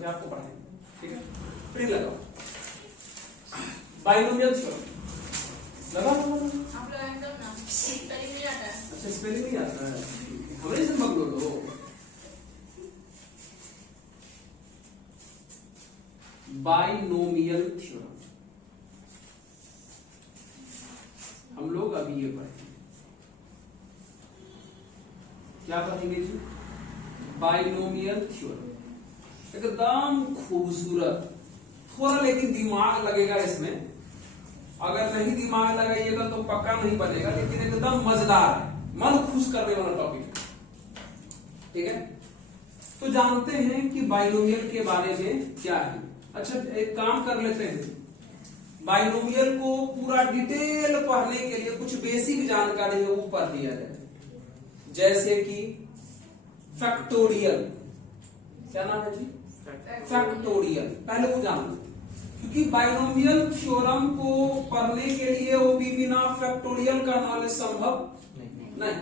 से आपको पढ़ाएंगे, ठीक है। फिर लगाओ बाइनोमियल थ्योरम, लगा आप लगाएंगे तब ना, स्पेलिंग नहीं आता है। अच्छा स्पेलिंग नहीं आता है, हमें से मत बोलो। बाइनोमियल थ्योरम हम लोग अभी ये पढ़ेंगे। क्या पढ़ेंगे जी? बाइनोमियल थ्योरम, एकदम खूबसूरत, थोड़ा लेकिन दिमाग लगेगा इसमें, अगर नहीं दिमाग लगाइएगा तो पक्का नहीं बनेगा, लेकिन एकदम मजेदार है, मन खुश करने वाला टॉपिक, ठीक है। तो जानते हैं कि बाइनोमियल के बारे में क्या है। अच्छा एक काम कर लेते हैं, बाइनोमियल को पूरा डिटेल पढ़ने के लिए कुछ बेसिक जानकारी है वो पढ़ लिया जाए, जैसे कि फैक्टोरियल, क्या नाम है जी? फैक्टोरियल, पहले वो जान लो, क्योंकि बाइनोमियल थ्योरम को पढ़ने के लिए वो भी बिना फैक्टोरियल का नॉलेज संभव नहीं।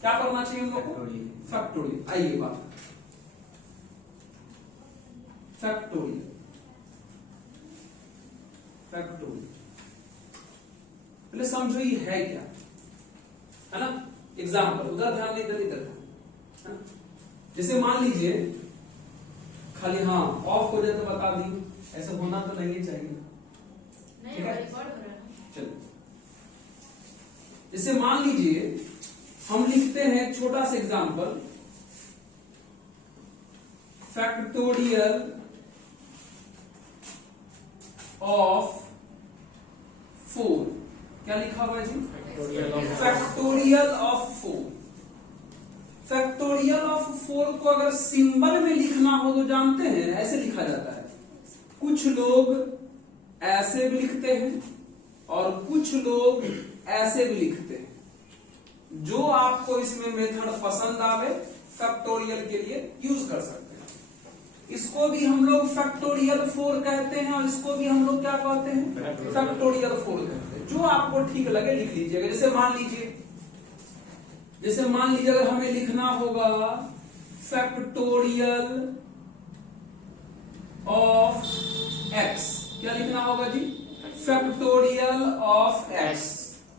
क्या पढ़ना चाहिए हम लोग को? फैक्टोरियल। आइए बात फैक्टोरियल, फैक्टोरियल पहले समझो ये है क्या, है ना। एग्जाम्पल, उधर ध्यान नहीं देनी तरह, है ना। जैसे मान लीजिए खाली हाँ ऑफ हो जाए तो बता दी, ऐसा होना तो नहीं चाहिए, नहीं रिकॉर्ड हो रहा है। चलो जैसे मान लीजिए हम लिखते हैं एक छोटा सा एग्जाम्पल, फैक्टोरियल ऑफ 4, क्या लिखा हुआ है जी? Factorial of 4। फैक्टोरियल ऑफ 4 को अगर सिंबल में लिखना हो तो जानते हैं ऐसे लिखा जाता है, कुछ लोग ऐसे भी लिखते हैं और कुछ लोग ऐसे भी लिखते हैं, जो आपको इसमें मेथड पसंद आवे फैक्टोरियल के लिए यूज कर सकते हैं। इसको भी हम लोग फैक्टोरियल 4 कहते हैं और इसको भी हम लोग क्या कहते हैं? फैक्टोरियल 4 कहते हैं। जो आपको ठीक लगे लिख लीजिएगा। जैसे मान लीजिए अगर हमें लिखना होगा फैक्टोरियल ऑफ x, क्या लिखना होगा जी? फैक्टोरियल ऑफ x,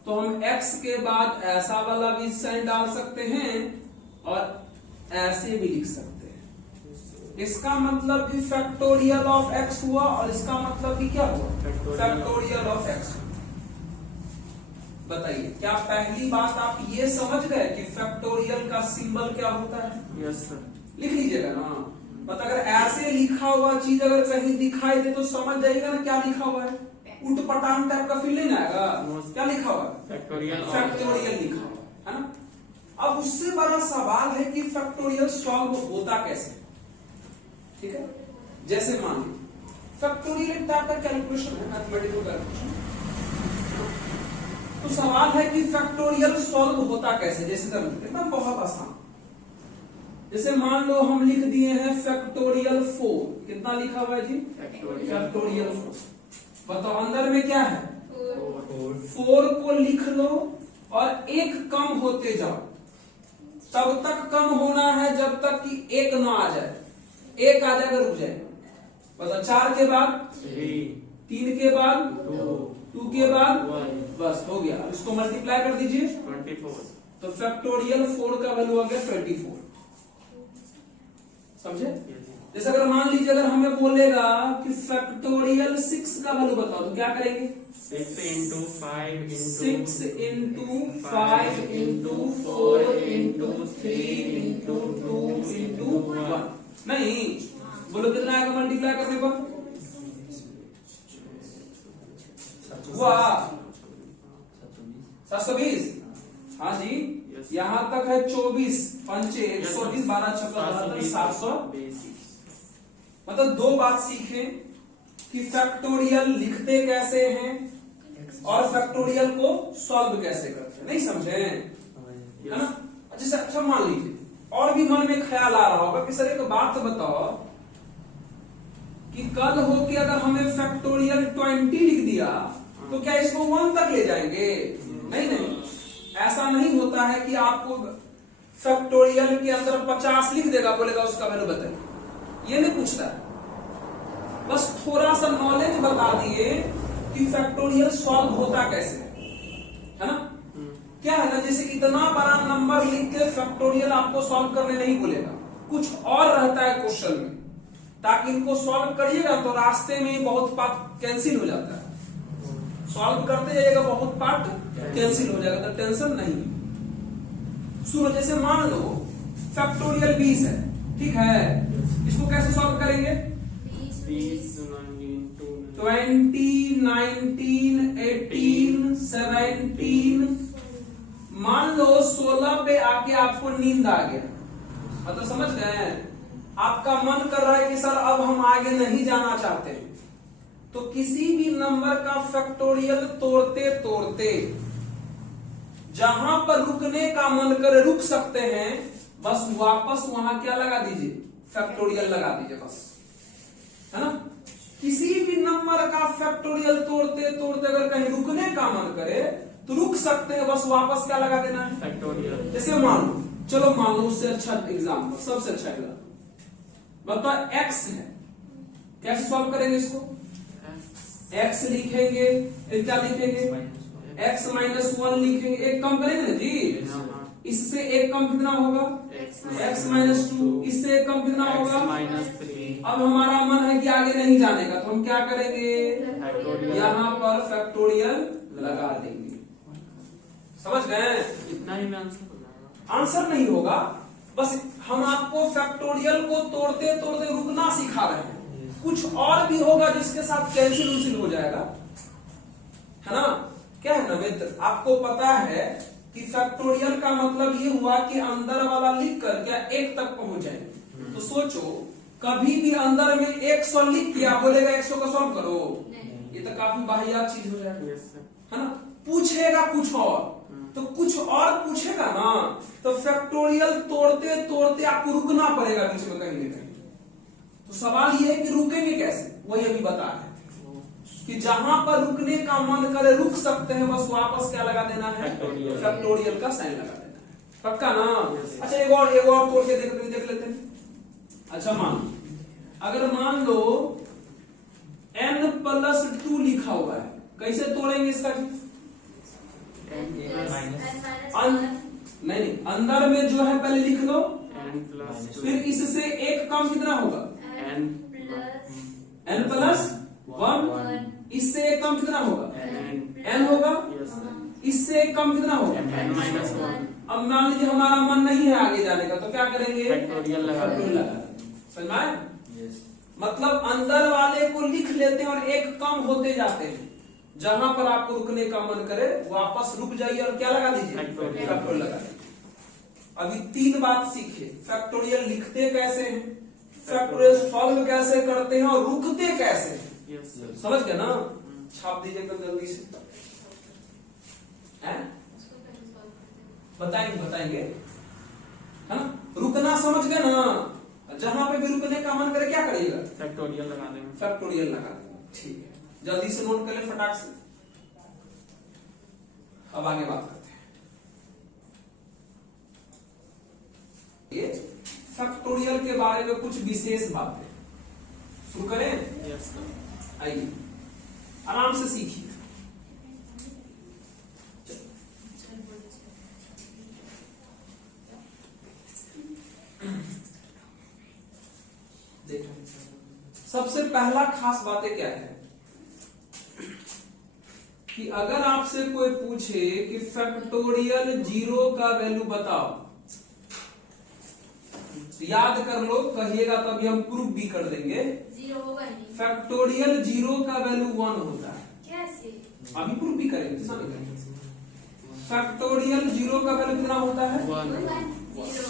तो हम x के बाद ऐसा वाला भी साइन डाल सकते हैं और ऐसे भी लिख सकते हैं। इसका मतलब भी फैक्टोरियल ऑफ x हुआ और इसका मतलब भी क्या हुआ? Factorial of x। बताइए क्या पहली बात आप ये समझ गए कि फैक्टोरियल का सिंबल क्या होता है? Yes sir. लिख लीजिएगा ना, मतलब अगर ऐसे लिखा हुआ चीज अगर कहीं दिखाई दे तो समझ जाइएगा ना क्या लिखा हुआ है। उल्ट पटांग टाइप का फील नहीं आएगा। क्या लिखा हुआ है? फैक्टोरियल। फैक्टोरियल लिखा हुआ है ना। अब उससे बड़ा सवाल है कि फैक्टोरियल सॉल्व होता कैसे, ठीक है। जैसे मान लीजिए फैक्टोरियल एक टाइप का कैलकुलेशन है, मैथमेटिकल कैलकुलेशन। तो सवाल है कि फैक्टोरियल सॉल्व होता कैसे। जैसे एकदम बहुत आसान, जैसे मान लो हम लिख दिए हैं फैक्टोरियल 4, कितना लिखा हुआ है जी? फैक्टोरियल 4। बताओ अंदर में क्या है? 4 को लिख लो और एक कम होते जाओ, तब तक कम होना है जब तक कि एक ना आ जाए। एक आ जाएगा रुक जाए। बताओ 4 के बाद 3 के बाद 2 के बाद 1, बस हो गया। इसको मल्टीप्लाई कर दीजिए 24। तो फैक्टोरियल 4 का वैल्यू आ गया 24। समझे? जैसे अगर मान लीजिए अगर हमें बोलेगा कि फैक्टोरियल 6 का वैल्यू बताओ तो क्या करेंगे? 6 into 5 into 6 into 5 into 4 into 3 into 2 into 1। नहीं बोलो कितना आएगा मल्टीप्लाई करने पर? वाह 720। हाँ जी, यहाँ तक है 24 पंचे 120 12 56 720। मतलब दो बात सीखे कि फैक्टोरियल लिखते कैसे हैं और फैक्टोरियल को सॉल्व कैसे करते हैं। नहीं समझे? है ना। जैसे अच्छा मान लीजिए और भी मन में ख्याल आ रहा होगा कि सर एक बात बताओ कि कल हो कि अगर हमें फैक्टोरियल 20 लिख दिया तो क्या इसको 1 तक ले जाएंगे? नहीं, ऐसा नहीं होता है कि आपको फैक्टोरियल के अंदर 50 लिख देगा, बोलेगा उसका वैल्यू बताइए, ये नहीं पूछता है। बस थोड़ा सा नॉलेज बता दिए कि फैक्टोरियल सॉल्व होता कैसे है ना। क्या है ना, जैसे इतना बड़ा नंबर लिख के फैक्टोरियल आपको सॉल्व करने नहीं बोलेगा, कुछ और रहता है क्वेश्चन में, ताकि इनको सॉल्व करिएगा तो रास्ते में बहुत पार्ट कैंसिल हो जाता है। सॉल्व करते जाइएगा बहुत पार्ट कैंसिल हो जाएगा, तो टेंशन नहीं। सुनो, जैसे मान लो फैक्टोरियल 20 है, ठीक है, इसको कैसे सॉल्व करेंगे? 20, 20, 19, 18, 17। मान लो 16 पे आके आपको नींद आ गया, मतलब समझ गए, आपका मन कर रहा है कि सर अब हम आगे नहीं जाना चाहते, तो किसी भी नंबर का फैक्टोरियल तोड़ते तोड़ते जहां पर रुकने का मन करे रुक सकते हैं, बस वापस वहां क्या लगा दीजिए, फैक्टोरियल लगा दीजिए, बस, है ना। किसी भी नंबर का फैक्टोरियल तोड़ते तोड़ते अगर कहीं रुकने का मन करे तो रुक सकते हैं, बस वापस क्या लगा देना है, फैक्टोरियल। जैसे मान लो, चलो मान लो उससे अच्छा एग्जाम्पल, सबसे अच्छा एग्जाम्पल बताओ, एक्स है, कैसे सॉल्व करेंगे इसको? एक्स लिखेंगे, फिर क्या लिखेंगे, x -1 लिखेंगे, एक कम करेंगे ना जी, इससे एक कम कितना होगा, x -2, इससे एक कम कितना होगा, -3। अब हमारा मन है कि आगे नहीं जाने का, तो हम क्या करेंगे, यहाँ पर फैक्टोरियल लगा देंगे। समझ गए? इतना ही में आंसर हो जाएगा। आंसर नहीं होगा, बस हम आपको फैक्टोरियल को तोड़ते तोड़ते रुकना सिखा रहे हैं, कुछ और भी होगा जिसके साथ कैंसिल हो जाएगा, है ना। क्या है ना मित्र, आपको पता है कि फैक्टोरियल का मतलब ये हुआ कि अंदर वाला लिख कर क्या एक तक पहुंच जाएंगे। तो सोचो, कभी भी अंदर में 100 लिख के आप बोलेगा 100 का सॉल्व करो, ये तो काफी बाहियात चीज हो जाएगी, है ना। पूछेगा कुछ और, तो कुछ और पूछेगा ना, तो फैक्टोरियल तोड़ते तोड़ते आपको रुकना पड़ेगा बीच में कहीं ना कहीं। तो सवाल ये है कि रुकेंगे कैसे, वही अभी बता रहे थे कि जहां पर रुकने का मन करे रुक सकते हैं, बस वापस क्या लगा देना है, फैक्टोरियल का साइन लगा देना है, पक्का ना। अच्छा, एक और तोड़ के देख लेते हैं। अच्छा, अगर मान लो n+2 लिखा हुआ है, कैसे तोड़ेंगे इसका? नहीं, अंदर में जो है पहले लिख लो, फिर इससे एक कम कितना होगा, n+1, इससे एक कम कितना होगा, n होगा, इससे एक कम कितना होगा, n-1। अब मान लीजिए हमारा मन नहीं है आगे जाने का, तो क्या करेंगे, फैक्टोरियल लगा देंगे। समझ में आया? मतलब अंदर वाले को लिख लेते हैं और एक कम होते जाते हैं, जहां पर आपको रुकने का मन करे वापस रुक जाइए और क्या लगा दीजिए, फैक्टोरियल लगा दीजिए। अभी 3 बात सीखे, फैक्टोरियल लिखते कैसे हैं, फैक्टोरियल सॉल्व कैसे करते हैं, और रुकते कैसे हैं। समझ गए ना? छाप दीजिए कल जल्दी से, हैं? बताएंगे, है ना। रुकना समझ गए ना, जहां पे भी रुकने का मन करे क्या करिएगा, फैक्टोरियल लगा देंगे, फैक्टोरियल लगा देंगे। ठीक है, जल्दी से नोट कर ले फटाक से। अब आगे बात करते हैं, ये फैक्टोरियल के बारे में कुछ विशेष बातें। शुरू करें? Yes sir. आइए, आराम से सीखिए। सबसे पहला खास बातें क्या है कि अगर आपसे कोई पूछे कि फैक्टोरियल 0 का वैल्यू बताओ, तो याद कर लो, कहिएगा तभी हम प्रूफ भी कर देंगे। 0 होगा नहीं, फैक्टोरियल 0 का वैल्यू 1 होता है, कैसे? अभी प्रूफ भी करेंगे, समझ गए। फैक्टोरियल 0 का वैल्यू कितना होता है, 0।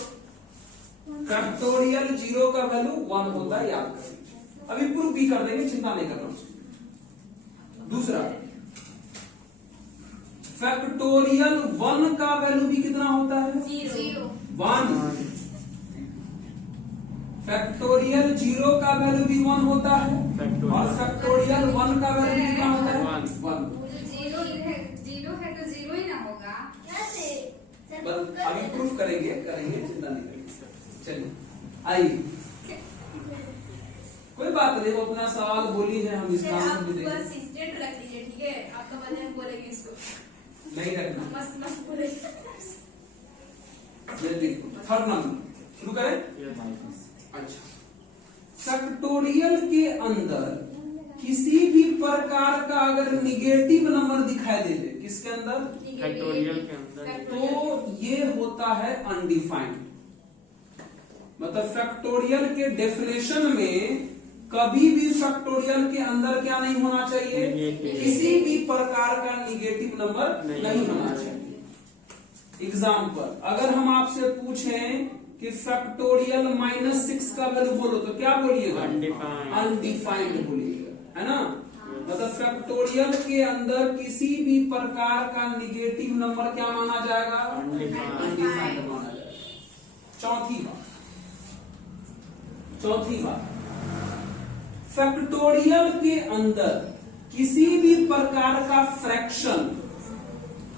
फैक्टोरियल 0 का वैल्यू 1 होता है, याद करें। अभी प्रूफ भी कर देंगे, चिंता नहीं करना। दूसरा, फैक्टोरियल 1 का वैल्यू भी कितना होता है, 0। 1। फैक्टोरियल 0 का वैल्यू भी 1 होता है, और फैक्टोरियल 1 का वैल्यू कितना होता है, 1। 0 है तो 0 ही ना होगा, कैसे? अभी प्रूफ करेंगे, चिंता नहीं करेंगे। चलिए आइए, कोई बात नहीं, वो अपना सवाल बोली है, हम इसका आप आंसर भी देंगे। बस इंस्टेंट रख लीजिए, ठीक है? आपका बहन बोलेगी इसको, नहीं रखना। मस्त मस्त बोलेगी। ये देखो थर्ड नंबर शुरू करें। यस अच्छा, फैक्टोरियल के अंदर किसी भी प्रकार का अगर निगेटिव नंबर दिखाई दे दे, किसके अंदर, फैक्टोरियल के अंदर तो ये होता है अनडिफाइंड। मतलब फैक्टोरियल के डेफिनेशन में कभी भी फैक्टोरियल के अंदर क्या नहीं होना चाहिए, Negative। किसी भी प्रकार का निगेटिव नंबर नहीं होना चाहिए। एग्जाम्पल, अगर हम आपसे पूछें कि फैक्टोरियल -6 का वैल्यू बोलो तो क्या बोलिएगा, Undefined। अनडिफाइंड बोलिएगा, है ना। मतलब फैक्टोरियल के अंदर किसी भी प्रकार का निगेटिव नंबर क्या माना जाएगा, Undefined। अनडिफाइंड माना जाएगा। चौथी बात, फैक्टोरियल के अंदर किसी भी प्रकार का फ्रैक्शन,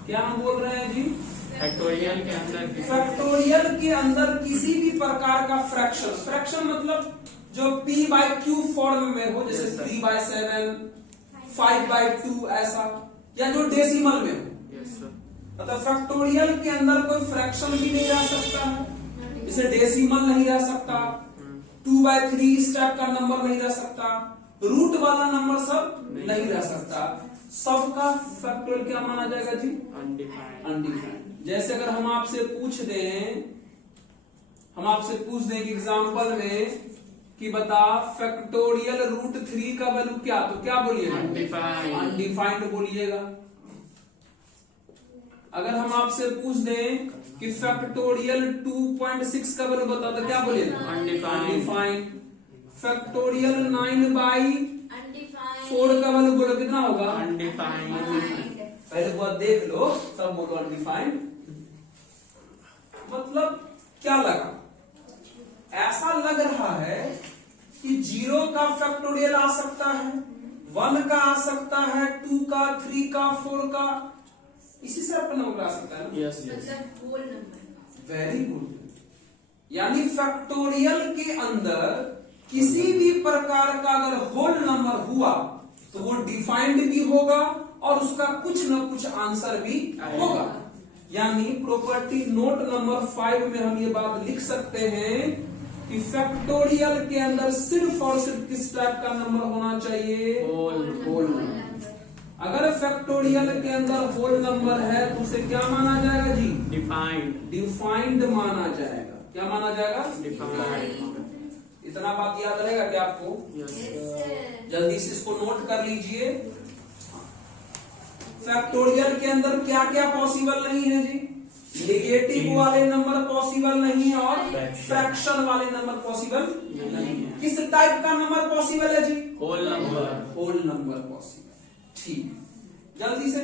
क्या हम बोल रहे हैं जी, फैक्टोरियल के अंदर फैक्टोरियल के अंदर किसी भी प्रकार का फ्रैक्शन, फ्रैक्शन मतलब जो p/q फॉर्म में हो, जैसे 3/7, 5/2 ऐसा, या जो डेसिमल में हो। Yes sir. मतलब फैक्टोरियल के अंदर कोई फ्रैक्शन भी नहीं रह सकता है, जैसे डेसिमल नहीं रह सकता, 2/3 इस टाइप का नंबर नहीं रह सकता, रूट वाला नंबर सब नहीं रह सकता, सबका फैक्टोरियल क्या माना जाएगा जी, अनडिफाइंड। अनडिफाइंड। जैसे अगर हम आपसे पूछ दें कि एग्जाम्पल में कि बता फैक्टोरियल √3 का वैल्यू क्या, तो क्या बोलिएगा, अनडिफाइंड। अनडिफाइंड बोलिएगा। अगर हम आपसे पूछ दें कि फैक्टोरियल 2.6 का वैल्यू बता, तो क्या बोलिएगा, अनडिफाइंड। फैक्टोरियल 9/4 का वैल्यू बोलो कितना होगा, अनडिफाइंड। पहले बात देख लो तब बोलो अनडिफाइंड। मतलब क्या लगा, ऐसा लग रहा है कि 0 का फैक्टोरियल आ सकता है, 1 का आ सकता है, 2 का, 3 का, 4 का, इसी से अपना आ सकता है। Yes yes. मतलब होल नंबर। Very good. यानी फैक्टोरियल के अंदर किसी भी प्रकार का अगर होल नंबर हुआ तो वो डिफाइंड भी होगा और उसका कुछ न कुछ आंसर भी होगा। यानी प्रॉपर्टी नोट नंबर 5 में हम ये बात लिख सकते हैं कि फैक्टोरियल के अंदर सिर्फ और सिर्फ किस टाइप का नंबर होना चाहिए, होल नंबर। अगर फैक्टोरियल के अंदर होल नंबर है तो उसे क्या माना जाएगा जी, डिफाइंड। डिफाइंड माना जाएगा। क्या माना जाएगा, डिफाइंड। इतना बात याद रहेगा क्या आपको, यस। जल्दी से इसको नोट कर लीजिए। फैक्टोरियल के अंदर क्या क्या पॉसिबल नहीं है जी, नेगेटिव वाले नंबर पॉसिबल नहीं है और फ्रैक्शन वाले नंबर पॉसिबल नहीं है। किस टाइप का नंबर पॉसिबल है जी, whole number. Whole number possible. ठीक, जल्दी से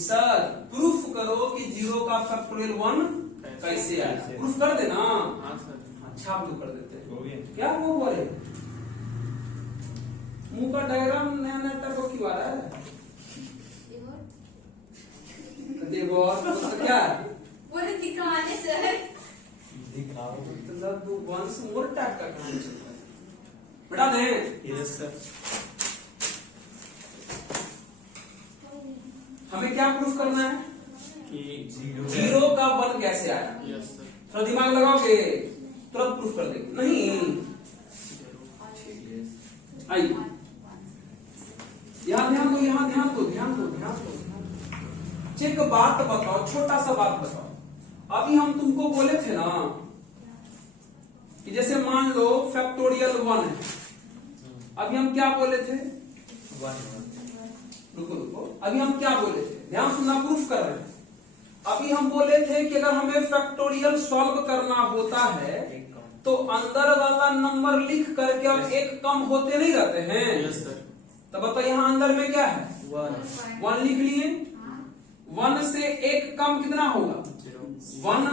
सर प्रूफ करो कि 0 का फैक्टोरियल 1 कैसे आया, प्रूफ कर देना। हाँ सर। अच्छा आप लोग कर देते हैं क्या, वो बोले मुंह का डायग्राम नया नया टाइप का क्यों आ रहा है, देखो और तो क्या है, वो दिखाने सर। मतलब वंस मोर टाइप का कहानी चलता है, बता दें। Yes sir. हमें क्या प्रूफ करना है कि 0 का 1 कैसे आया, यस सर। थोड़ा दिमाग लगाओगे तुरंत प्रूफ कर देंगे। नहीं आइए यहाँ ध्यान दो, यहाँ ध्यान दो, ध्यान दो, ध्यान दो। एक बात बताओ, छोटा सा बात बताओ। अभी हम तुमको बोले थे ना कि जैसे मान लो फैक्टोरियल 1 है, अभी हम क्या बोले थे, रुको रुको, अभी हम क्या बोले थे, ध्यान सुनना, प्रूफ कर रहे हैं। अभी हम बोले थे कि अगर हमें फैक्टोरियल सॉल्व करना होता है तो अंदर वाला नंबर लिख करके और एक कम होते नहीं रहते हैं। Yes sir. तो बताओ यहाँ अंदर में क्या है, 1 लिख लिए, 1 से एक कम कितना होगा, 1 -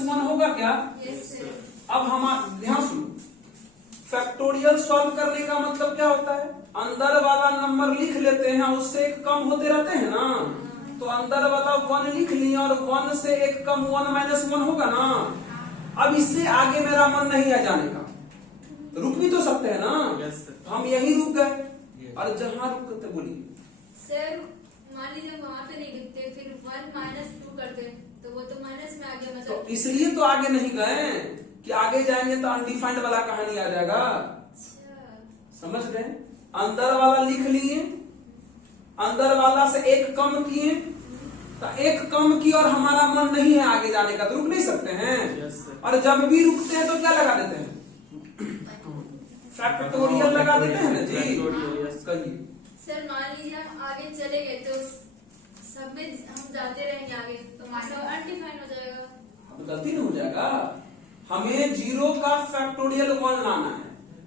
1 होगा क्या। अब हम ध्यान सुनो, फैक्टोरियल सॉल्व करने का मतलब क्या होता है, अंदर वाला नंबर लिख लेते हैं, उससे एक कम होते रहते हैं ना, तो अंदर वाला 1 लिख लिया और 1 से एक कम 1 - 1 होगा ना। अब इससे आगे मेरा मन नहीं है जाने का, रुक भी तो सकते हैं ना। Yes sir. हम यही रुक गए और जहां रुकते बोलिए सर मान लीजिए वहाँ पे नहीं लिखते फिर 1 -2 करते तो वो तो माइनस में आ गया तो मतलब। इसलिए तो आगे नहीं गए कि आगे जाएंगे तो अनडिफाइंड वाला कहानी आ जाएगा। अच्छा समझ गए? अंदर वाला लिख लिए, अंदर वाला से एक कम किए, तो एक कम की और हमारा मन नहीं है आगे जाने का तो रुक नहीं सकते हैं। Yes sir. और जब भी रुकते हैं तो क्या लगा देते हैं? फैक्टोरियल लगा देते हैं ना जी। Factorial, yes. कहिए। सर मान लीजिए हम आगे चले गए तो सब में हम जाते रहेंगे आगे तो सब अनडिफाइंड हो जाएगा। अब गलती नहीं हो जाएगा। हमें 0 का फैक्टोरियल 1 लाना है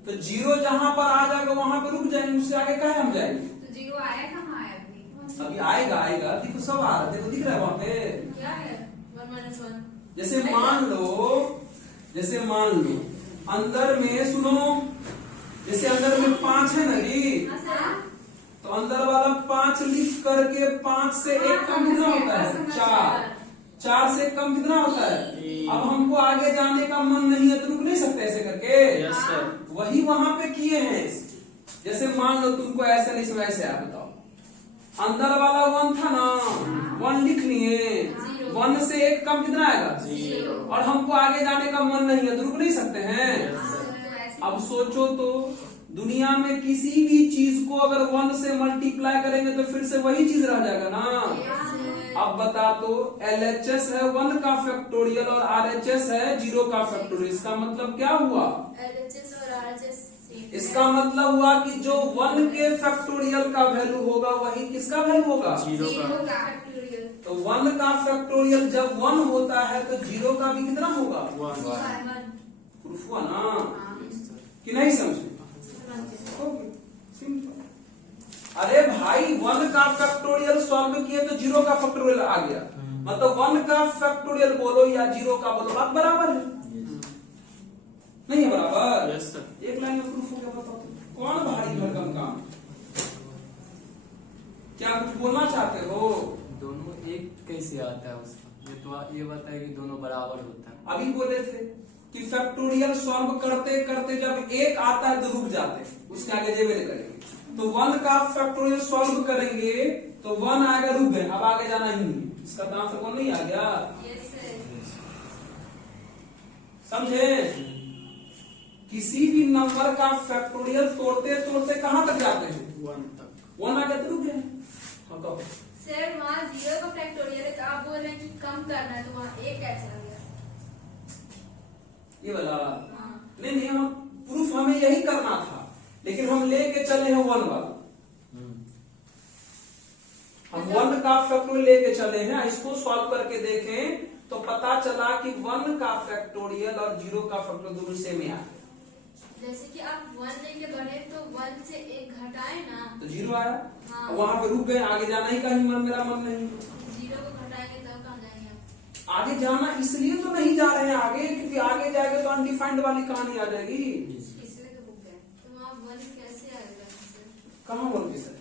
तो 0 जहां पर आ जाएगा वहां पर रुक जाएंगे, उससे आगे कहे हम जाएंगे। तो 0 आया कहाँ है अभी? अभी आएगा आएगा, देखो सब आ रहा है, देखो दिख रहा है वहां पे। क्या है 1 - 1? जैसे मान लो अंदर में सुनो, जैसे अंदर में 5 है ना जी, हाँ सर। तो अंदर वाला 5 लिख करके 5 से एक कम कितना होता है? 4। 4 से कम कितना होता है? अब हमको आगे जाने का मन नहीं है तो रुक नहीं सकते ऐसे करके। Yes sir. वही वहां पे किए हैं। जैसे मान लो तुमको ऐसे नहीं समझ, ऐसे आप बताओ अंदर वाला 1 था ना, 1 लिख लिए, 1 से एक कम कितना आएगा? 0। और हमको आगे जाने का मन नहीं है तो रुक नहीं सकते हैं। Yes sir. तो ऐसे अब सोचो तो दुनिया में किसी भी चीज को अगर 1 से मल्टीप्लाई करेंगे तो फिर से वही चीज रह जाएगा ना। अब बता तो LHS है 1 का फैक्टोरियल और RHS है 0 का फैक्टोरियल, इसका मतलब क्या हुआ? LHS और RHS सेम। इसका मतलब हुआ कि जो 1 के फैक्टोरियल का वैल्यू होगा वही किसका वैल्यू होगा? 0 का। फैक्टोरियल। तो 1 का फैक्टोरियल जब 1 होता है तो 0 का भी कितना होगा? 1। प्रूफ हुआ ना यस सर। कि नहीं समझे? सिंपल। अरे भाई 1 का फैक्टोरियल सॉल्व किए तो 0 का फैक्टोरियल आ गया, मतलब 1 का फैक्टोरियल बोलो या 0 का बोलो बात बराबर है, नहीं है बराबर? Yes sir. एक लाइन में प्रूफ हो गया। बताओ तो कौन भारी भरकम काम? क्या कुछ बोलना चाहते हो? दोनों एक कैसे आता है उसका? ये तो ये बताए कि दोनों बराबर होता है। अभी बोले थे कि फैक्टोरियल सॉल्व करते करते जब 1 आता है तो रुक जाते हैं, उसके आगे जेबे करेंगे। तो 1 का फैक्टोरियल सॉल्व करेंगे तो 1 आएगा, रुक गए, अब आगे जाना ही नहीं। इसका तो आंसर कौन नहीं आ गया? Yes sir. समझे? किसी भी नंबर का फैक्टोरियल तोड़ते तोड़ते कहां तक जाते हैं? 1 तक। 1 आ गया तो रुक गए। हाँ कहो। सर वहाँ 0 का फैक्टोरियल है तो आप बोल रहे हैं कि कम करना है तो वहाँ 1 कैसे आ गया? ये वाला हाँ। नहीं, हम प्रूफ हमें यही करना था लेकिन हम लेके चले हैं 1 वाला। हम 1 का फैक्टोरियल लेके चले हैं, इसको सॉल्व करके देखें तो पता चला कि 1 का फैक्टोरियल और 0 का फैक्टोरियल दोनों सेम ही आ गए। जैसे कि आप 1 लेके बढ़े तो 1 से 1 घटाए ना तो 0 आया, हाँ। वहां पे रुक गए, आगे जाना ही कहीं मेरा मन नहीं। 0 को घटाएंगे तब कहाँ जाएंगे आप? आगे जाना इसलिए तो नहीं जा रहे हैं आगे, क्योंकि आगे जाएंगे तो अनडिफाइंड वाली कहानी आ जाएगी। इसलिए तो रुक गए। तो वहाँ 1 कैसे आएगा सर? कहाँ बोल के सर?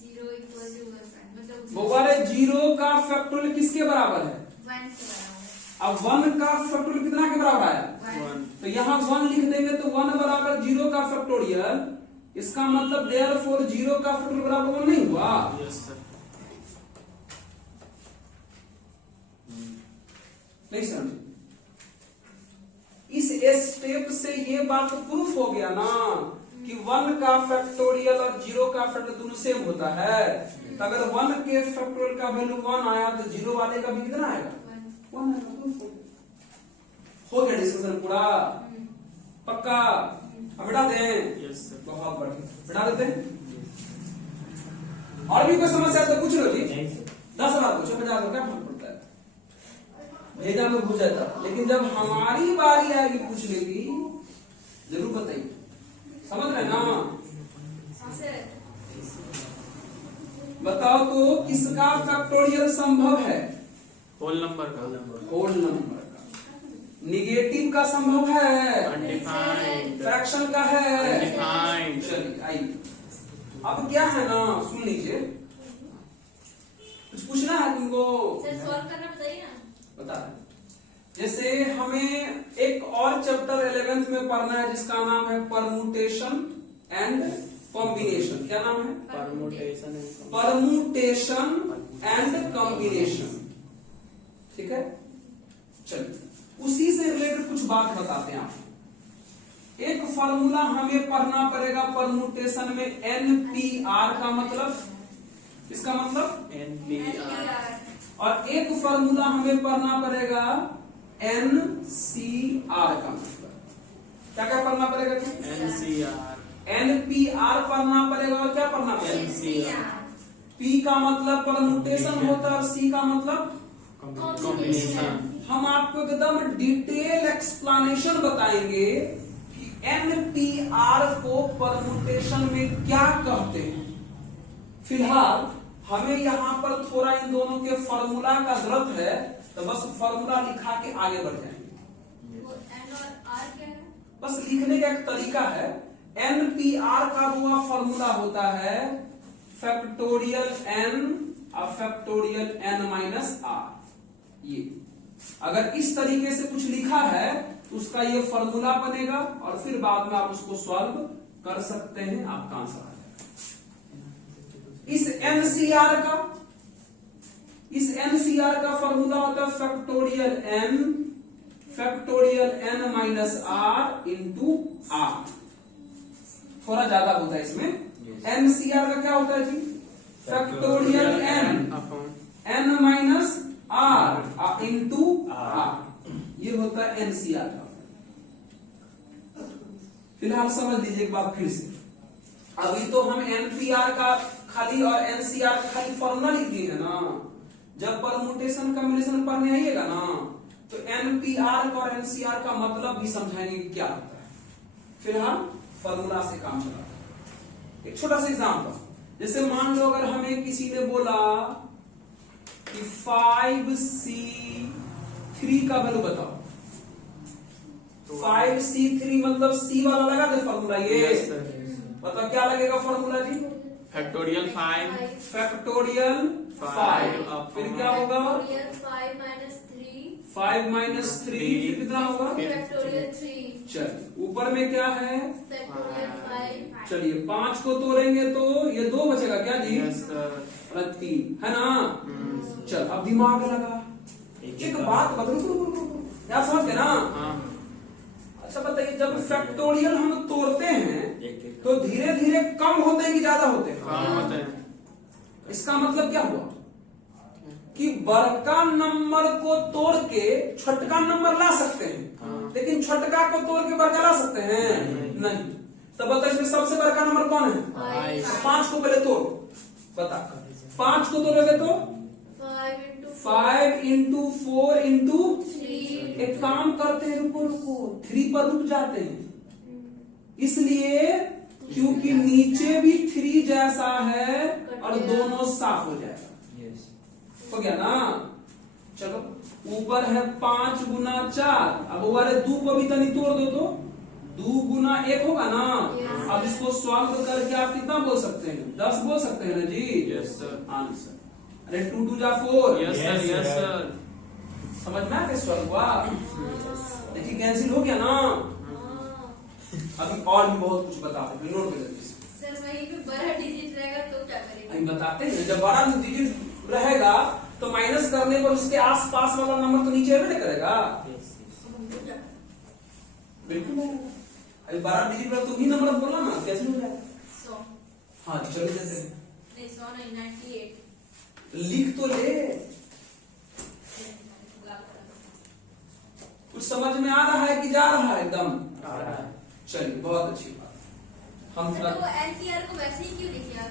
0 इक्वल टू 1 मतलब बोले 0 का फैक्टोरियल किसके बराबर है? 1 के बराबर है। अब 1 का फैक्टोरियल कितना के बराबर आया? 1। तो यहाँ 1 लिख देंगे तो 1 बराबर 0 का फैक्टोरियल, इसका मतलब देयरफॉर 0 का फैक्टोरियल बराबर 1 नहीं हुआ। Yes sir. नहीं समझे? इस स्टेप से ये बात प्रूफ हो गया ना कि 1 का फैक्टोरियल और 0 का फैक्टोरियल दोनों सेम होता है। तो अगर 1 के फैक्टोरियल का वैल्यू 1 आया तो 0 वाले का भी कितना आएगा? 1 आएगा। proof हो गया डिस्कशन पूरा पक्का? अब बिठा दें? Yes sir. बहुत बढ़िया, बिठा देते हैं। और भी कोई समस्या तो पूछ लो जी, 10 बार पूछो, 50 का क्या फर्क पड़ता है? भेजा में भूल जाता, लेकिन जब हमारी बारी आएगी पूछने की जरूर बताइए। समझ रहे ना? हाँ सर। बताओ तो किसका फैक्टोरियल संभव है? होल नंबर का। होल नंबर का। निगेटिव का संभव है? अनडिफाइंड। फ्रैक्शन का है? अनडिफाइंड। चलिए आइए, अब क्या है ना, सुन लीजिए, कुछ पूछना है तुमको? सर सॉल्व करना बताइए ना। बता रहे। जैसे हमें एक और चैप्टर 11th में पढ़ना है जिसका नाम है परमुटेशन एंड कॉम्बिनेशन। क्या नाम है? Permutation permutation and combination. ठीक है, चलिए उसी से रिलेटेड कुछ बात बताते हैं आपको। एक फॉर्मूला हमें पढ़ना पड़ेगा परमुटेशन में, NPR का मतलब, इसका मतलब NPR, और एक फॉर्मूला हमें पढ़ना पड़ेगा NCR का मतलब। क्या क्या पढ़ना पड़ेगा? NCR, NPR पढ़ना पड़ेगा और क्या पढ़ना पड़ेगा? NCR, P का मतलब परमुटेशन होता है और C का मतलब कॉम्बिनेशन। हम आपको एकदम डिटेल एक्सप्लेनेशन बताएंगे कि NPR को परमुटेशन में क्या कहते हैं। फिलहाल हमें यहाँ पर थोड़ा इन दोनों के फॉर्मूला का जरूरत है, तो बस फॉर्मूला लिखा के आगे बढ़ जाएंगे। वो N और R क्या है? बस लिखने का एक तरीका है। NPR का वो फॉर्मूला होता है फैक्टोरियल N और फैक्टोरियल N माइनस R। ये अगर इस तरीके से कुछ लिखा है तो उसका ये फॉर्मूला बनेगा और फिर बाद में आप उसको सॉल्व कर सकते हैं, आपका आंसर आ जाएगा। इस NCR का फॉर्मूला होता है factorial N minus R into R। थोड़ा ज्यादा होता है इसमें। NCR का क्या होता है जी? Factorial N minus R into R, ये होता है NCR का। फिलहाल समझ लीजिए एक बात फिर से। अभी तो हम NPR का खाली और NCR का खाली फॉर्मूला लिख दिए है ना। जब परमुटेशन कॉम्बिनेशन पढ़ने आइएगा ना तो NPR का और NCR का मतलब भी समझाएंगे क्या होता है। फिलहाल फॉर्मूला से काम चला। एक छोटा सा एग्जांपल, जैसे मान लो अगर हमें किसी ने बोला कि 5C3 का वैल्यू बताओ, 5C3 मतलब C वाला लगा दे फॉर्मूला। ये बताओ क्या लगेगा फॉर्मूला जी? फैक्टोरियल 5, फैक्टोरियल 5, फिर क्या होगा? फैक्टोरियल 5 माइनस 3, 5 माइनस 3, फिर कितना होगा? फैक्टोरियल 3, चलिए ऊपर में क्या है? फैक्टोरियल 5, चलिए 5 को तोड़ेंगे तो ये 2 बचेगा क्या जी? यस सर, और 3 है ना। चल अब दिमाग लगा। एक बात बदलो, क्या समझ गए ना? हाँ, अच्छा बताइए, जब फैक्टोरियल हम तोड़ते हैं तो धीरे धीरे कम होते हैं कि ज्यादा होते हैं? कम होते हैं। इसका मतलब क्या हुआ कि बड़का नंबर को तोड़ के छोटका नंबर ला सकते हैं, लेकिन छोटका को तोड़ के बड़का ला सकते हैं नहीं। तो बताइए इसमें सबसे बड़का नंबर कौन है? 5 को पहले तोड़, बता 5 को तोड़ोगे तो 5 इंटू 4 इंटू 3, एक काम करते हैं, रुको 3 पर रुक जाते हैं, इसलिए क्योंकि नीचे भी 3 जैसा है और दोनों साफ हो जाएगा। हो गया ना। चलो ऊपर है 5 गुना 4, अब वाले 2 को भी तनी तोड़ दो तो 2 गुना 1 होगा ना। अब इसको सॉल्व करके आप कितना बोल सकते हैं? 10 बोल सकते हैं ना जी। Yes sir, answer. अरे 2 2 जा 4। Yes sir, yes sir. समझ में आया सॉल्व हुआ? देखिए कैंसिल हो गया ना। अभी और भी बहुत कुछ बता सकते हैं, नोट कर लीजिए। सर वहीं पे बड़ा डिजिट रहेगा तो क्या करेंगे? हम बताते हैं जब बड़ा डिजिट रहेगा तो माइनस करने पर उसके आसपास वाला नंबर तो नीचे नहीं करेगा। बिल्कुल। अभी बड़ा डिजिट वाला तुम ही नंबर बोला ना, कैसे हो जाएगा? 100 हाँ चलिए देते हैं। नहीं 100 नहीं 98 लिख तो ले। कुछ समझ में आ रहा है कि जा रहा है एकदम? चलिए बहुत अच्छी बात। हम तो वो NPR को वैसे ही क्यों लिखे आप?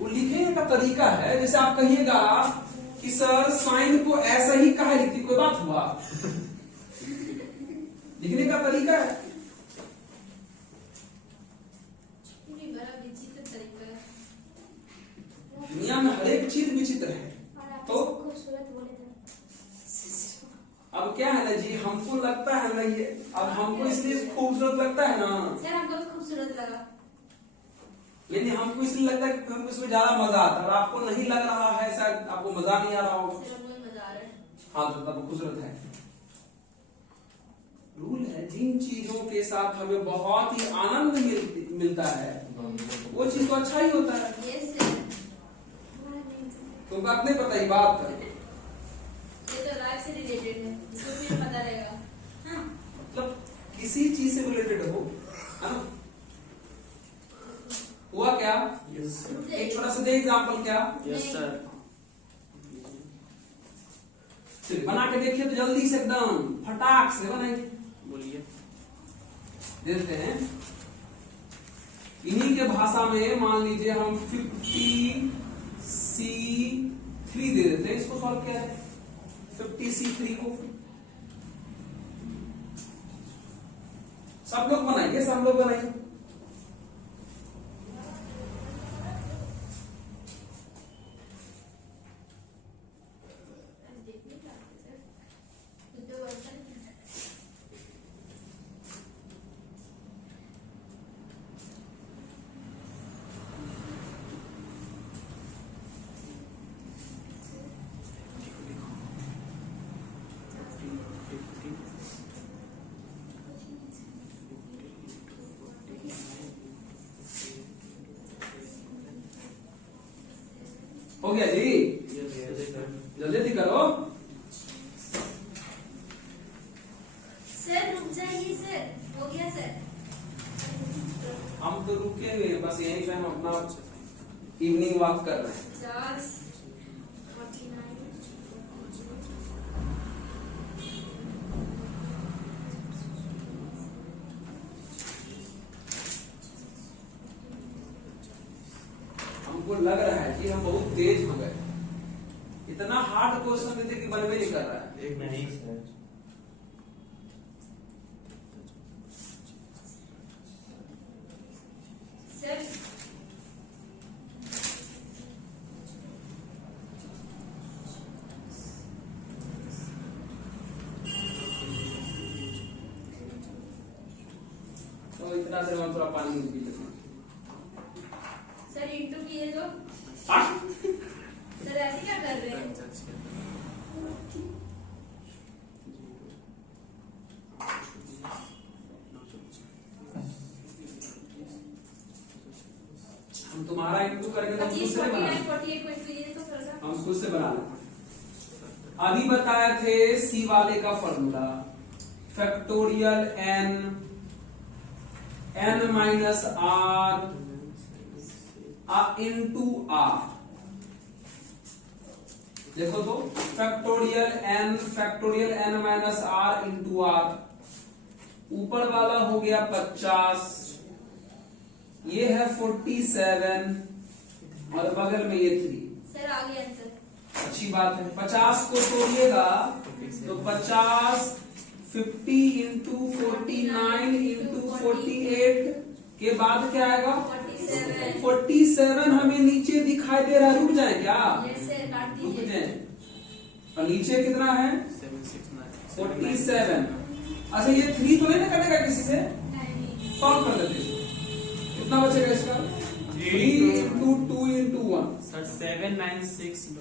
वो लिखने का तरीका है, जैसे आप कहिएगा कि सर साइन को ऐसा ही कहा लिखती, कोई बात हुआ? लिखने का तरीका है। ये बड़ा विचित्र तरीका है। दुनिया में हर एक चीज विचित्र है। तो खूबसूरत बोले थे। अब क्या है ना जी, हमको लगता है ना ये, अब हमको इसलिए खूबसूरत लगता है ना, सर हमको तो खूबसूरत लगा। लेकिन हमको इसलिए लगता है कि हमको इसमें ज्यादा मजा आता है, और आपको नहीं लग रहा है, शायद आपको मजा नहीं आ रहा होगा। सर हमको मजा आ रहा है। हाँ तो तब खूबसूरत है। रूल है, जिन चीजों के साथ हमें बहुत ही आनंद मिलता है वो चीज तो अच्छा ही होता है। Yes sir. तुमको अपने पता ही बात है, ये तो लाइफ से रिलेटेड है, इसको फिर पता रहेगा। हाँ। मतलब किसी चीज से रिलेटेड हो, है ना। हुआ क्या? Yes sir. एक छोटा सा दे एग्जाम्पल क्या? Yes sir. चलिए बना के देखिए तो जल्दी से एकदम फटाक से बनाएंगे। बोलिए। दे देते हैं इन्हीं के भाषा में। मान लीजिए हम 50C3 दे देते हैं, इसको सॉल्व किया है 50C3 को। सब लोग बनाइए, सब लोग बनाइए। हो गया जी, जल्दी करो। सर रुक जाइए सर, हो गया सर। हम तो रुके हुए हैं, बस यहीं पे हम अपना इवनिंग वॉक कर रहे हैं। 50 49 हमको लग रहा है कि हम बहुत तेज हो गए, इतना हार्ड क्वेश्चन देते कि बनवे नहीं कर रहा है। एक मिनट। सर तो इतना देर में थोड़ा पानी पी लेते हैं। सर इंटू किए तो हाँ? सर ऐसे क्या कर रहे हैं? हम तुम्हारा इंटू करके तो हम खुद 25 से बना 49 48 को इंटू किए तो थोड़ा सा हम खुद से बना लेते। अभी बताए थे सी वाले का formula, factorial n minus r into r। देखो तो factorial n minus r into r। ऊपर वाला हो गया 50, ये है 47 और बगल में ये 3। सर आ गया आंसर। अच्छी बात है। 50 को तोड़िएगा तो 50 50 इंटू 49 इंटू 48 के बाद क्या आएगा? 47 47 हमें नीचे दिखाई दे रहा है, रुक जाए क्या? यस सर काट रुक दीजिए। जाए। और नीचे कितना है? 47। अच्छा ये 3 तो नहीं ना कटेगा किसी से, नहीं सॉल्व कर लेते हैं। कितना बचेगा इसका? 3 इंटू 2 इंटू 1। सर 796।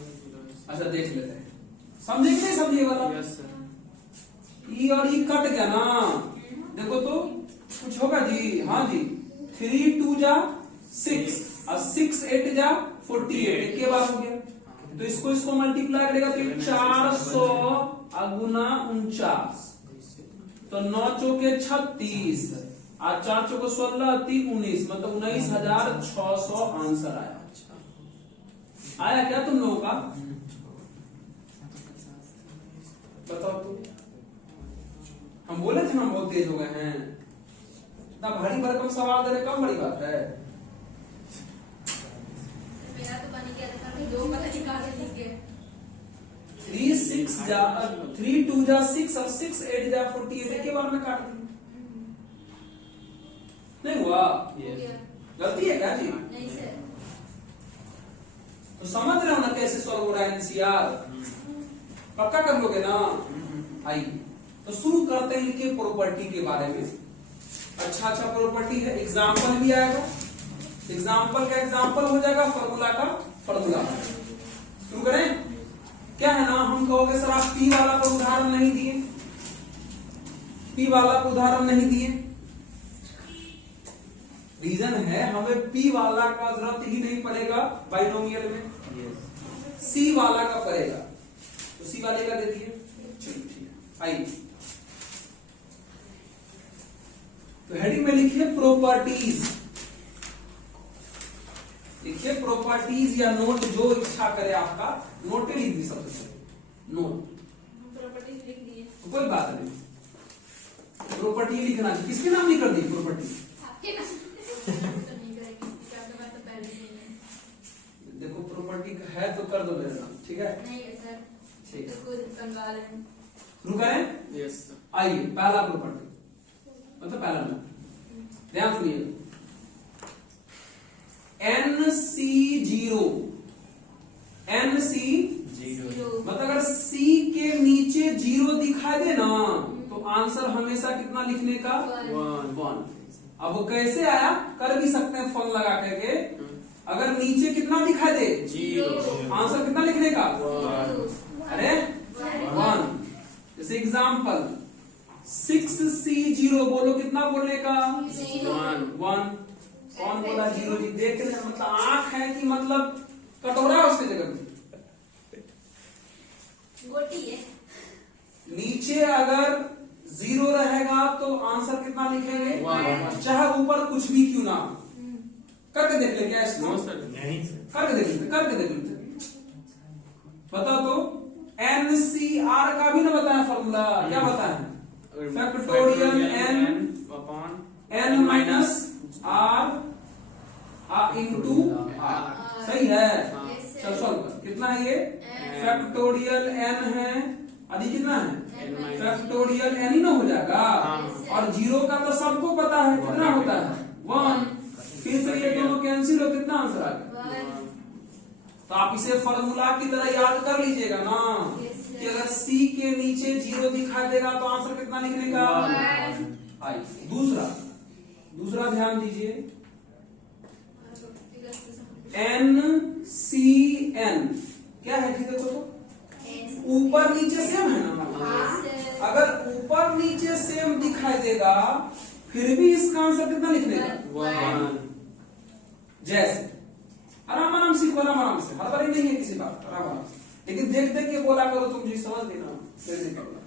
अच्छा देख लेते हैं, समझे कि नहीं समझे वाला? Yes sir. ई और ई कट गया ना, देखो तो कुछ होगा जी। हाँ जी, 3 2 जा 6 और 6 8 जा 48, एक के बाद हो गया। तो इसको मल्टीप्लाई करेगा तो 400 गुना 49, तो 9 चौके 36 और 4 चौके 16 3 19, मतलब 19,600 आंसर आया। आया क्या तुम लोगों का? बताओ तो। हम बोले थे ना बहुत तेज हो गए हैं, इतना भारी भरकम सवाल दे रहे, कम बड़ी बात है। मेरा तो बन गया था, मैं 2 पता नहीं कहां से लिख गए। 3 6 जा 3 2 जा 6 और 6 8 जा 48 के बार में काट दी। नहीं हुआ? हो गया। गलती है क्या जी? नहीं सर। तो समझ रहे हो ना कैसे सॉल्व हो रहा है एनसीआर? पक्का कर लोगे ना? आइए तो शुरू करते हैं इनके प्रॉपर्टी के बारे में। अच्छा प्रॉपर्टी है, एग्जाम्पल भी आएगा, एग्जाम्पल का एग्जाम्पल हो जाएगा, फॉर्मूला का फॉर्मूला। शुरू करें? क्या है ना, हम कहोगे सर आप पी वाला का उदाहरण नहीं दिए। पी वाला को उदाहरण नहीं दिए, रीजन है हमें पी वाला का जरूरत ही नहीं पड़ेगा बाइनोमियल में, सी वाला का पड़ेगा, तो सी वाले का दे दिए। चलिए ठीक है, आइए तो हेडिंग में लिखिए प्रॉपर्टीज, लिखिए प्रॉपर्टीज या नोट, जो इच्छा करे आपका, नोट लिख दी सबसे पहले, नोट प्रॉपर्टीज लिख दिए। तो कोई बात नहीं, प्रॉपर्टी लिखना किसके नाम नहीं कर दी प्रॉपर्टी, आपके नाम तो नहीं करेंगे क्योंकि आपके पास तो पहले से ही है। देखो प्रॉपर्टी है तो कर दो मेरे नाम, ठीक है नहीं है सर, ठीक है, तो खुद कंगाल है। शुरू करें। Yes sir. आइए पहला प्रॉपर्टी, मतलब पहला नंबर, ध्यान सुनिए, NC0, NC जीरो। मतलब अगर C के नीचे 0 दिखाई दे ना तो आंसर हमेशा कितना लिखने का, 1। अब वो कैसे आया, कर भी सकते हैं फल लगा करके, अगर नीचे कितना दिखाई दे, जीरो, आंसर कितना लिखने का, 1। अरे 1। जैसे एग्जाम्पल 6C0, बोलो कितना बोलने का, 1। कौन बोला 0 जी, देख रहे हैं, मतलब आंख है कि मतलब कटोरा है उसके जगह में, गोटी है। नीचे अगर 0 रहेगा तो आंसर कितना लिखेंगे, 1। चाहे ऊपर कुछ भी क्यों ना, करके देख ले क्या इसको, नो सर। नहीं सर। करके देख लेते, करके देख लेते, बताओ तो। NCR का भी ना बताया फॉर्मूला, क्या बताया, factorial n upon n minus r into r, सही है। चल सॉल्व कर, कितना है ये, फैक्टोरियल n है, अभी कितना है, फैक्टोरियल n ही ना हो जाएगा, और 0 का तो सबको पता है कितना होता है, 1। फिर से ये दोनों कैंसिल हो, कितना आंसर आ गया, तो आप इसे फॉर्मूला की तरह याद कर लीजिएगा ना, कि अगर C के नीचे 0 दिखाई देगा तो आंसर कितना लिखने का, 1। आइए दूसरा ध्यान दीजिए, NCN क्या है, ठीक देखो तो ऊपर नीचे सेम है ना, अगर ऊपर नीचे सेम दिखाई देगा फिर भी इसका आंसर कितना लिखने का, 1। जैसे आराम सीखो, आराम से, हर बार नहीं है किसी बात, आराम से, लेकिन देख देख के बोला करो, तुम जी समझ देना, फिर नहीं करना।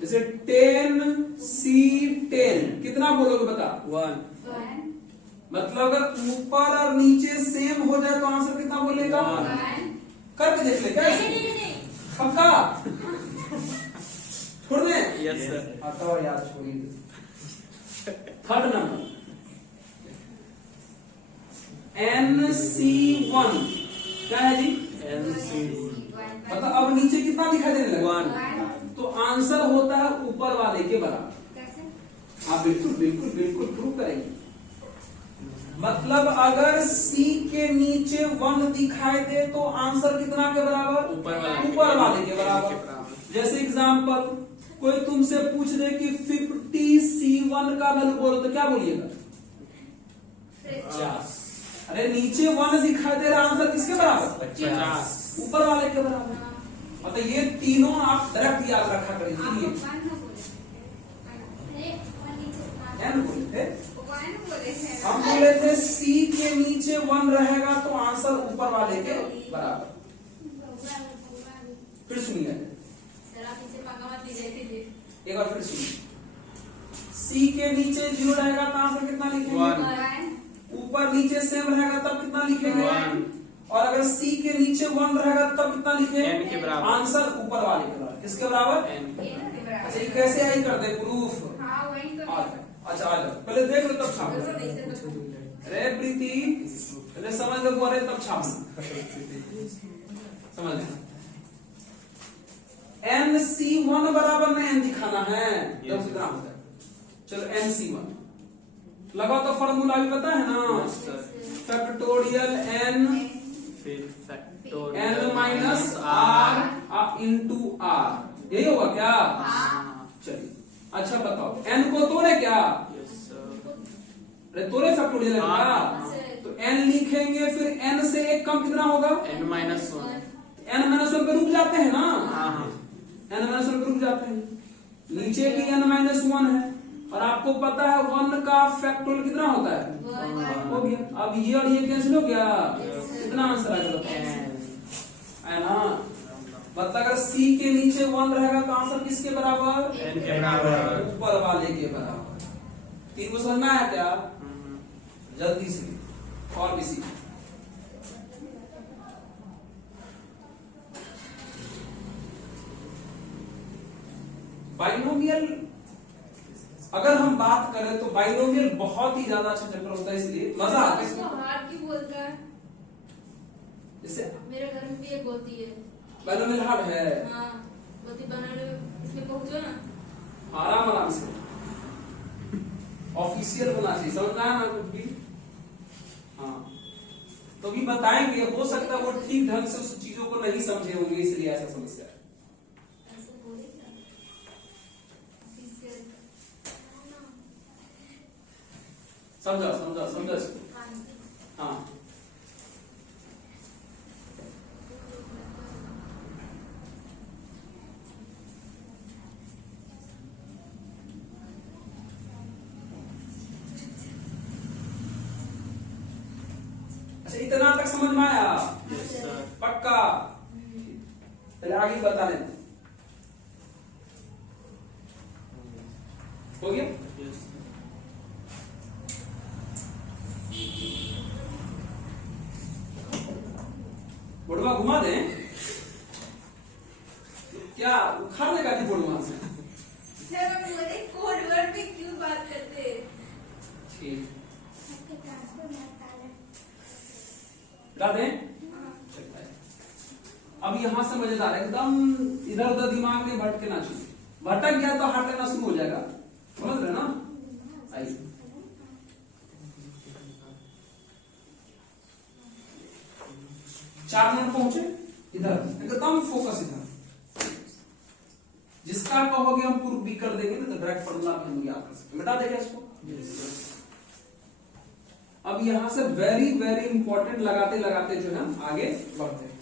जैसे 10C10 कितना बोलोगे बता, 1। मतलब अगर ऊपर और नीचे सेम हो जाए तो आंसर कितना बोलेगा, 1। करके देख ले, क्या पक्का, छोड़ दे, यस सर। आता याद छोड़िए। थर्ड नंबर NC1 क्या है जी, NC मतलब अब नीचे कितना दिखाई देने लगा, 1। तो आंसर होता है ऊपर वाले के बराबर। कैसे? हाँ बिल्कुल बिल्कुल बिल्कुल प्रूव करेंगे, मतलब अगर C के नीचे 1 दिखाई दे तो आंसर कितना के बराबर, ऊपर वाले के बराबर। जैसे एग्जांपल कोई तुमसे पूछ दे कि 50C1 का वैल्यू बोलो तो क्या बोलिएगा, 50। अरे नीचे 1 दिखाई दे रहा, आंसर किसके बराबर, 50। ऊपर वाले के बराबर। मतलब ये तीनों आप डायरेक्ट याद रखा आप करेंगे, वन न बोले थे। वन नीचे n बोले थे, वन बोले थे। हम बोले थे C के नीचे 1 रहेगा तो आंसर ऊपर वाले के बराबर। फिर सुनिए, सर आप इसे पंगा मत लीजिए। एक बार फिर सुनिए, C के नीचे 0 रहेगा तो आंसर कितना लिखेंगे, 1। ऊपर नीचे सेम रहेगा तब कितना लिखेंगे, 1। और अगर C के नीचे 1 रहेगा तब कितना लिखेंगे, n के बराबर। आंसर ऊपर वाले के बराबर, किसके बराबर, n के अच्छा ये कैसे आई कर दे प्रूफ, हाँ वही तो। अच्छा आ जाओ, पहले देख लो तब छापो, अरे प्रीति पहले समझ लो, अरे तब छापना, समझ लेना। NC1 बराबर में n दिखाना है, जब कितना होता है, चलो NC1 लगा तो फॉर्मूला भी पता है ना, फैक्टोरियल n फिर n minus r into r, यही होगा क्या, चलिए अच्छा बताओ n को तोड़े क्या, यस सर। अरे तोड़े फैक्टोरियल n का, तो n लिखेंगे, फिर n से एक कम कितना होगा, n -1। n -1 पे रुक जाते हैं ना, हाँ। n-1 रुक जाते हैं। नीचे भी n-1 है और आपको पता है 1 का फैक्टोरियल कितना होता है, हो गया। अब ये और ये कैंसिल हो गया, कितना आंसर आएगा है ना। मतलब अगर C के नीचे 1 रहेगा तो आंसर किसके बराबर, n के बराबर, ऊपर वाले के बराबर। 3 को समझ में आया क्या, जल्दी से और भी सीख। बाइनोमियल अगर हम बात करें तो बाइनोमियल बहुत ही ज्यादा अच्छा चैप्टर होता है, इसलिए मजा आता है। उसको हार्ड क्यों बोलता है? जैसे मेरे घर में भी एक बोलती है। बाइनोमियल हार्ड है, हाँ, बोलती बनाने इसमें पहुंचो ना। आराम आराम से ऑफिशियल होना चाहिए, समझ में आया ना कुछ भी। हाँ तो भी बताएंगे, हो सकता है वो ठीक ढंग से उस चीजों को नहीं समझे होंगे, इसलिए ऐसा समस्या है। ऐसे बोले क्या? ऑफिशियल। समझा समझा समझा इसको। हाँ अच्छा, इतना तक समझ में आया, yes sir, पक्का। चलिए आगे बता लेते, हो गया। yes sir, बुढ़वा घुमा दें क्या, उखाड़ देगा कि बुढ़वा से। सर हम बोले कोड वर्ड में क्यों बात करते हैं? ठीक बता दें। अब यहां से मजेदार है, एकदम इधर उधर दिमाग में भटके ना चाहिए, भटक गया तो हाथ लेना शुरू हो जाएगा, समझ रहे ना। आइए 4 मिनट पहुंचे, इधर एकदम फोकस, इधर जिसका कहोगे हम प्रूफ भी कर देंगे ना, तो डायरेक्ट फॉर्मूला भी हम याद कर सकते हैं। बता देगा इसको। yes sir, अब यहां से वेरी वेरी इंपॉर्टेंट लगाते लगाते जो है हम आगे बढ़ते हैं,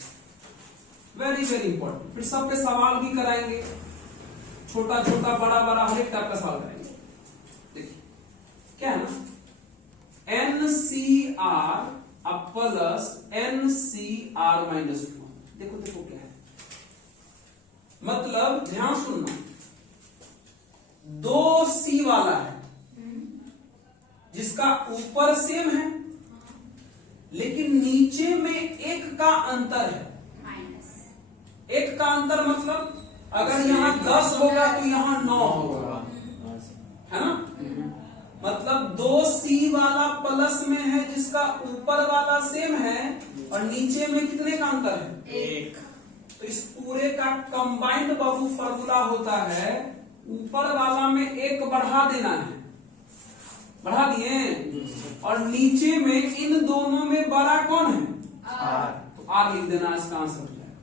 वेरी वेरी इंपॉर्टेंट। फिर सब पे सवाल भी कराएंगे, छोटा छोटा बड़ा बड़ा हर एक टाइप का सवाल कराएंगे। देखिए क्या है ना, NCR प्लस NCR माइनस 1। देखो देखो क्या है, मतलब ध्यान सुनना, 2C वाला है जिसका ऊपर सेम है लेकिन नीचे में 1 का अंतर है। माइनस 1 का अंतर मतलब अगर यहाँ 10 होगा तो यहाँ 9 होगा, है ना। मतलब 2C वाला प्लस में है जिसका ऊपर वाला सेम है और नीचे में कितने का अंतर है, 1, तो इस पूरे का कंबाइंड बाबू फॉर्मूला होता है, ऊपर वाला में 1 बढ़ा देना है, बढ़ा दिए, और नीचे में इन दोनों में बड़ा कौन है, R, तो R लिख देना, इसका आंसर हो जाएगा।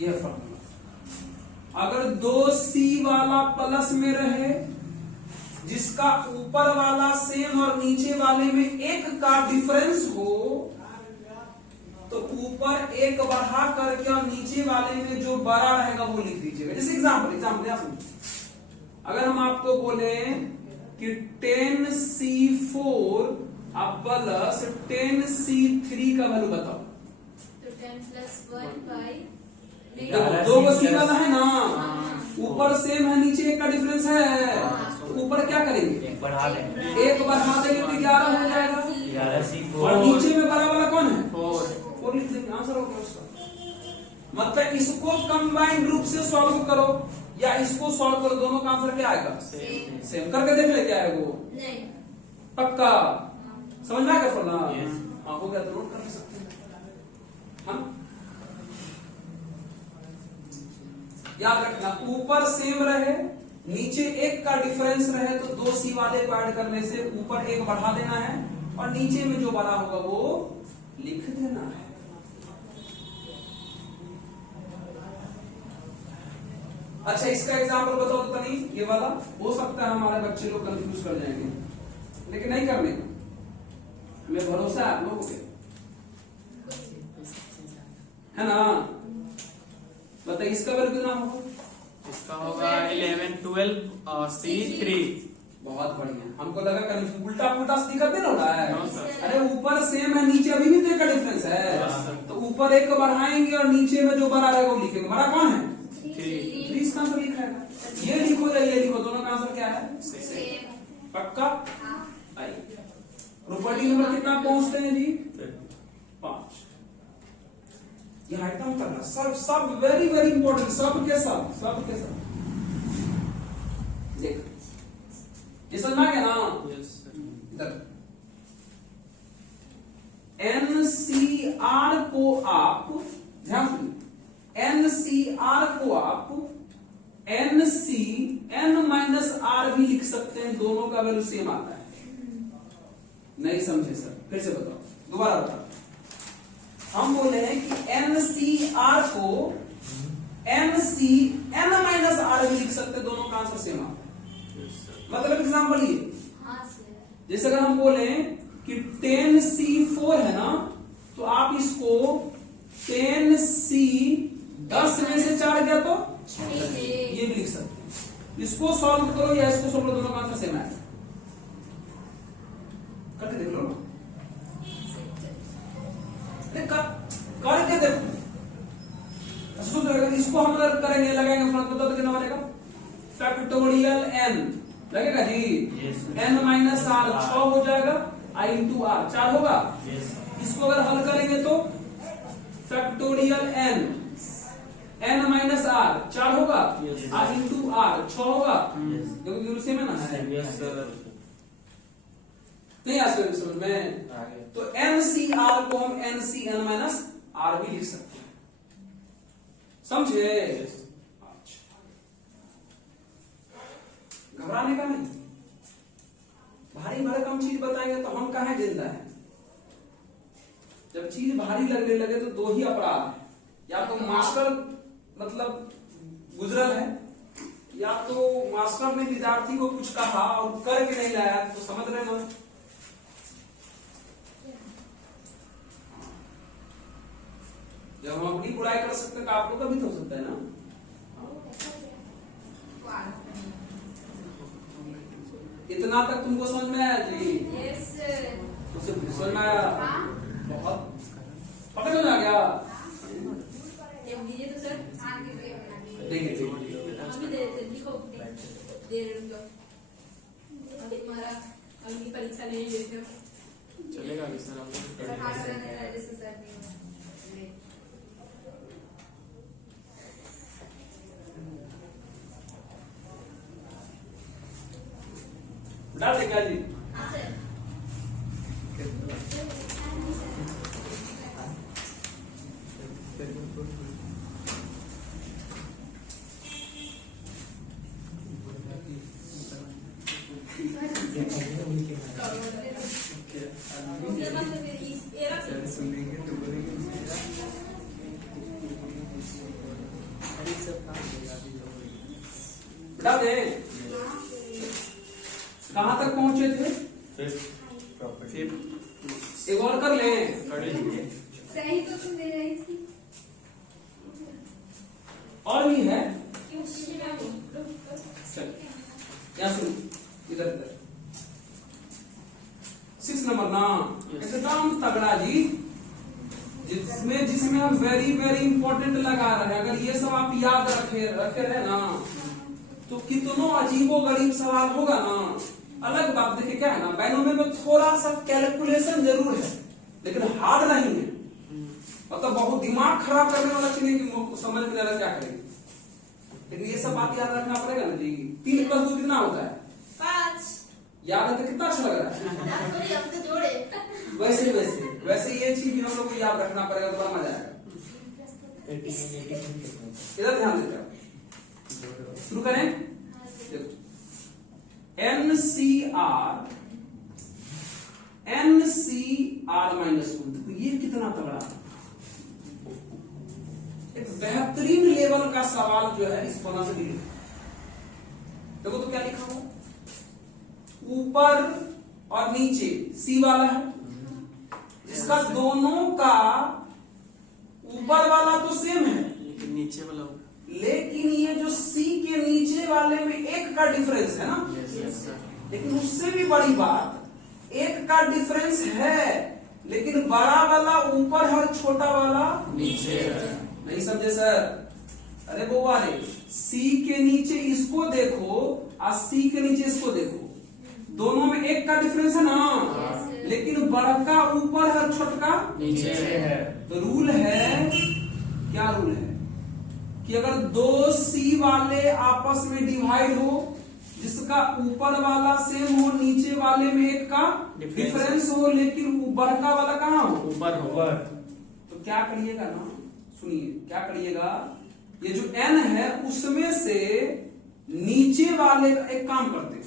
यह फॉर्मूला। अगर 2C वाला प्लस में रहे जिसका ऊपर वाला सेम और नीचे वाले में 1 का डिफरेंस हो, तो ऊपर 1 बढ़ा करके और नीचे वाले में जो बड़ा रहेगा वो लिख दीजिएगा। जैसे एग्जाम्पल या समझिए, अगर हम आपको बोले कि 10C4 प्लस 10C3 का वैल्यू बताओ, तो 10 प्लस 1 बाई देखो 2 को सी वाला है ना, ऊपर सेम है नीचे 1 का डिफरेंस है, तो ऊपर क्या करेंगे, बढ़ा देंगे, 1 बढ़ा देंगे तो 11 हो जाएगा, 11C4 और नीचे में बड़ा वाला कौन है, 4, 4 लिख देंगे, आंसर हो गया उसका। मतलब इसको कंबाइंड रूप से सॉल्व करो या इसको सॉल्व करो, दोनों का आंसर क्या आएगा, सेम। करके देख ले क्या है वो, नहीं, पक्का समझ में आ गया फॉर्मूला। Yes. हाँ हो गया तो नोट कर सकते हैं हम। याद रखना, ऊपर सेम रहे नीचे 1 का डिफरेंस रहे तो 2C वाले को ऐड करने से ऊपर 1 बढ़ा देना है और नीचे में जो बड़ा होगा वो लिख देना है। अच्छा इसका एग्जाम्पल बताओ तो नहीं, ये वाला हो सकता है हमारे बच्चे लोग कंफ्यूज कर जाएंगे, लेकिन नहीं करने का, हमें भरोसा है आप लोगों पे, है ना। बताइए इसका वैल्यू कितना होगा, इसका होगा 11 12 और C3। बहुत बढ़िया, हमको लगा कहीं उल्टा पुल्टा दिक्कत नहीं हो रहा है। No, sir. अरे ऊपर सेम है, नीचे अभी भी तो एक डिफरेंस है। Yes, sir. तो ऊपर एक को बढ़ाएंगे और नीचे में जो बड़ा रहेगा वो लिखेंगे। बड़ा कौन है? 3 इसका आंसर लिखा है। ये लिखो या ये लिखो, दोनों का आंसर क्या है? सेम। पक्का? हाँ। आइए, प्रॉपर्टी नंबर कितना पहुंचते हैं जी? 5। ये आइटम करना सब वेरी वेरी इंपॉर्टेंट, सब के सब देख, ये समझ में आ गया ना? Yes sir. इधर NCR को आप ध्यान सुनिए, NCR को आप NC(n-r) भी लिख सकते हैं, दोनों का वैल्यू सेम आता है। नहीं समझे सर, फिर से बताओ, दोबारा बताओ। हम बोले हैं कि NCR को NC(n-r) भी लिख सकते हैं, दोनों का आंसर सेम आता है। Yes sir. मतलब एग्जाम्पल ये, हाँ सर। जैसे अगर हम बोले कि 10C4 है ना, तो आप इसको 10C 10 में से 4 गया तो ये भी लिख सकते हैं। इसको सॉल्व करो या इसको सॉल्व करो, दोनों का आंसर सेम है। करके देख लो, करके देखो, सुन रहेगा। इसको हम अगर करेंगे, लगाएंगे फ्रंट को, तो कितना बनेगा? फैक्टोरियल n लगेगा जी। Yes, sir. n-r 6 हो जाएगा, i into r 4 होगा। Yes sir. इसको अगर हल करेंगे तो फैक्टोरियल n n-r 4 होगा, Yes. i into r 6 होगा। Yes. क्योंकि सेम है ना? Yes sir. नहीं आ समझ में? आगे। तो NCR को हम NCn-r भी लिख सकते हैं, समझे? अच्छा, घबराने का नहीं। भारी भरकम चीज बताएंगे तो हम कहाँ जिंदा है। जब चीज भारी लगने लगे तो दो ही अपराध है, या तो मास्टर मतलब गुजरल है, या तो मास्टर ने विद्यार्थी को कुछ कहा और करके नहीं लाया, तो समझ रहे ना? जब हम अपनी बुराई कर सकते हैं तो आप लोग का भी तो हो सकता है ना? इतना तक तुमको समझ में आया जी? Yes sir. उसे समझ में आया? हाँ। बहुत पता चल गया। एक दीजिए तो सर। हाँ, दीजिए, बना दीजिए। देखिए हम भी दे देते, लिखो। दे रहे उनको। अभी हमारा अगली परीक्षा नहीं देते हो। चलेगा अभी सर, हम लोग सर, हाँ, कर सर, लेंगे। जैसे सर नहीं। डाल दे क्या जी? हाँ सर। सुनेंगे तो बोलेंगे डाल दे। कहां तक पहुंचे थे? एक और कर ले। कर लीजिए। सही तो तुम दे रही थी। और भी है, यहाँ सुन, इधर इधर 6 नंबर ना, एकदम तगड़ा जी, जिसमें हम वेरी वेरी इंपॉर्टेंट लगा रहे हैं। अगर ये सब आप याद रखे रहे ना, तो कितनों अजीबो गरीब सवाल होगा ना। अलग बात देखिए क्या है ना, बाइनोमियल में थोड़ा सा कैलकुलेशन जरूर है, लेकिन हार्ड नहीं है। मतलब बहुत दिमाग खराब करने वाला चीज है कि समझ में क्या करेंगे, लेकिन ये सब बात याद रखना पड़ेगा ना जी। 3 + 2 कितना होता है? 5। याद है तो कितना अच्छा लग रहा है। थोड़ी हम तो जोड़े। वैसे ये चीज भी हम लोग को याद रखना पड़ेगा, तो बड़ा मजा आएगा। इधर ध्यान देते हैं, शुरू करें। NCR-1, तो ये कितना तगड़ा, एक बेहतरीन लेवल का सवाल जो है इस बना से डील। देखो तो क्या लिखा हुआ, ऊपर और नीचे C वाला है, जिसका दोनों का ऊपर वाला तो सेम है, लेकिन नीचे वाला लेकिन ये जो C के नीचे वाले में 1 का डिफरेंस है ना, यस सर। लेकिन उससे भी बड़ी बात, 1 का डिफरेंस है लेकिन बड़ा वाला ऊपर है और छोटा वाला नीचे है। नहीं समझे सर? अरे बुआ रे, C के नीचे इसको देखो और C के नीचे इसको देखो, दोनों में 1 का डिफरेंस है ना, लेकिन बड़ा का ऊपर है और छोटा नीचे है। तो रूल है, क्या रूल है कि अगर दो C वाले आपस में डिवाइड हो, जिसका ऊपर वाला सेम हो, नीचे वाले में 1 का डिफरेंस हो, लेकिन बड़का वाला कहाँ हो, ऊपर हो। तो क्या करिएगा ना, सुनिए क्या करिएगा, ये जो n है उसमें से नीचे वाले का एक काम करते हैं,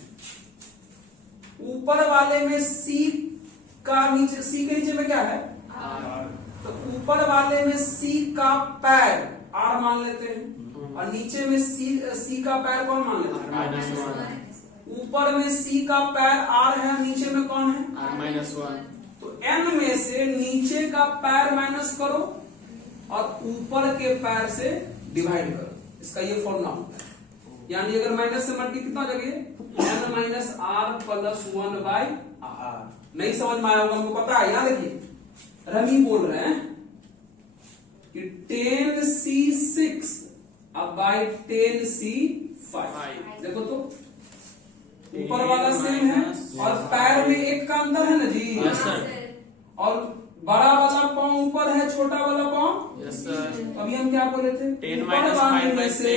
ऊपर वाले में C का नीचे, C के नीचे में क्या है, तो ऊपर वाले में C का पैर R मान लेते हैं और नीचे में C का पैर कौन मान लेते हैं, -1। ऊपर में C का पैर R है, नीचे में कौन है, R-1। तो n में से नीचे का पैर माइनस करो और ऊपर के पैर से डिवाइड करो, इसका ये फॉर्मूला होता है। यानी अगर माइनस से मल्टी कितना जगह n minus R plus 1/r। नहीं समझ में आया होगा, हमको पता है। यहाँ देखिए रमी बोल रहे हैं कि 10C6 अब बाई 10C5। देखो तो ऊपर वाला सेम है और पैर में 1 का अंदर है ना जी, यस सर। और बड़ा वाला पाँव ऊपर है, छोटा वाला पाँव, यस सर। अभी हम क्या बोले थे, 10 ऊपर - वाले 5/6 में से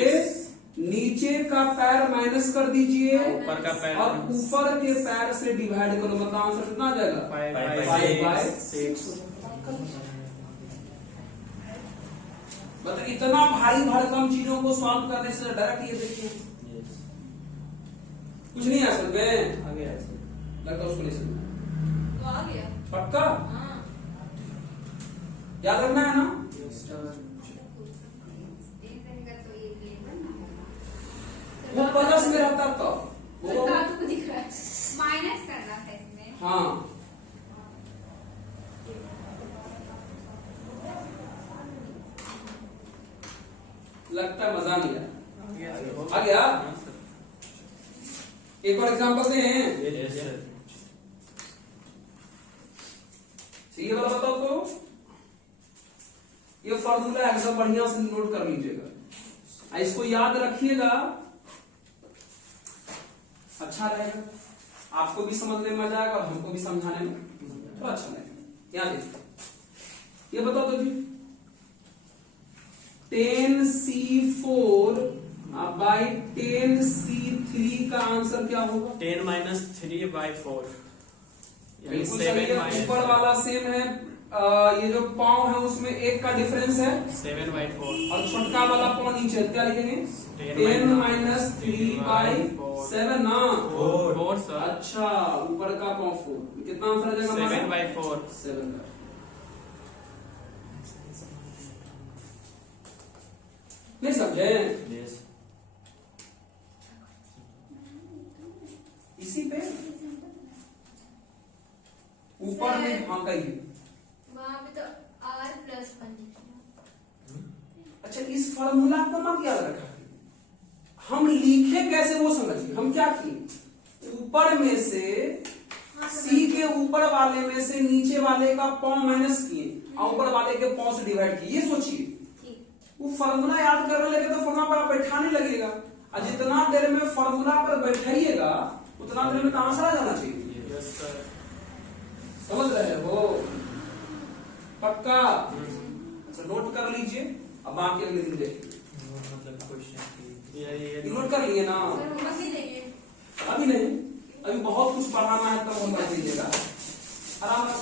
नीचे का पैर माइनस कर दीजिए ऊपर का पैर और ऊपर के पैर से डिवाइड करो, मतलब आंसर कितना आ जाएगा, 5/6। मतलब इतना भारी भरकम चीजों को सॉल्व करने से डायरेक्ट ये देखिए कुछ नहीं आ सकते, लगता उसको नहीं समझ, तो आ गया। पक्का हाँ। याद रखना है ना। वो प्लस में रहता तो वो, तो दिख रहा है। माइनस करना था इसमें। हाँ लगता है मजा नहीं आया, आ गया। एक और एग्जांपल दें, ये वाला बताओ तो, ये फॉर्मूला एकदम बढ़िया से नोट कर लीजिएगा, इसको याद रखिएगा, अच्छा रहेगा, आपको भी समझने में मजा आएगा और हमको भी समझाने में तो अच्छा लगेगा। याद देखिए, ये बताओ तो जी 10C4 बाई 10C3 का आंसर क्या होगा, 10 - 3/4। बिल्कुल सही है। ऊपर वाला सेम है, ये जो पाँव है उसमें 1 का डिफरेंस है 7/4। और छोटका वाला पाँव नीचे, क्या लिखेंगे 10 - 3/7 ना 4 सर। अच्छा, ऊपर का पाँव 4, कितना आंसर आ जाएगा हमारा? 7/4। 7 का। नहीं समझे? इसी पे ऊपर में हाँ कहिए। वहाँ पे तो R+1। अच्छा, इस फॉर्मूला को मत याद रखा, हम लिखे कैसे वो समझिए। हम क्या किए, ऊपर में से C के ऊपर वाले में से नीचे वाले का पाँव माइनस किए और ऊपर वाले के पाँव से डिवाइड किए, ये सोचिए। वो फॉर्मूला याद करने लगे तो फॉर्मूला पर आप बैठाने लगेगा, और जितना देर में फॉर्मूला पर बैठाइएगा उतना देर में तो आंसर आ जाना चाहिए। Yes sir. समझ रहे हो? पक्का? अच्छा, नोट कर लीजिए, अब बाकी अगले दिन देखिए। मतलब क्वेश्चन नोट कर लिए ना? सर होमवर्क नहीं देंगे? अभी नहीं, अभी बहुत कुछ पढ़ाना है, तब होमवर्क दीजिएगा, आराम से।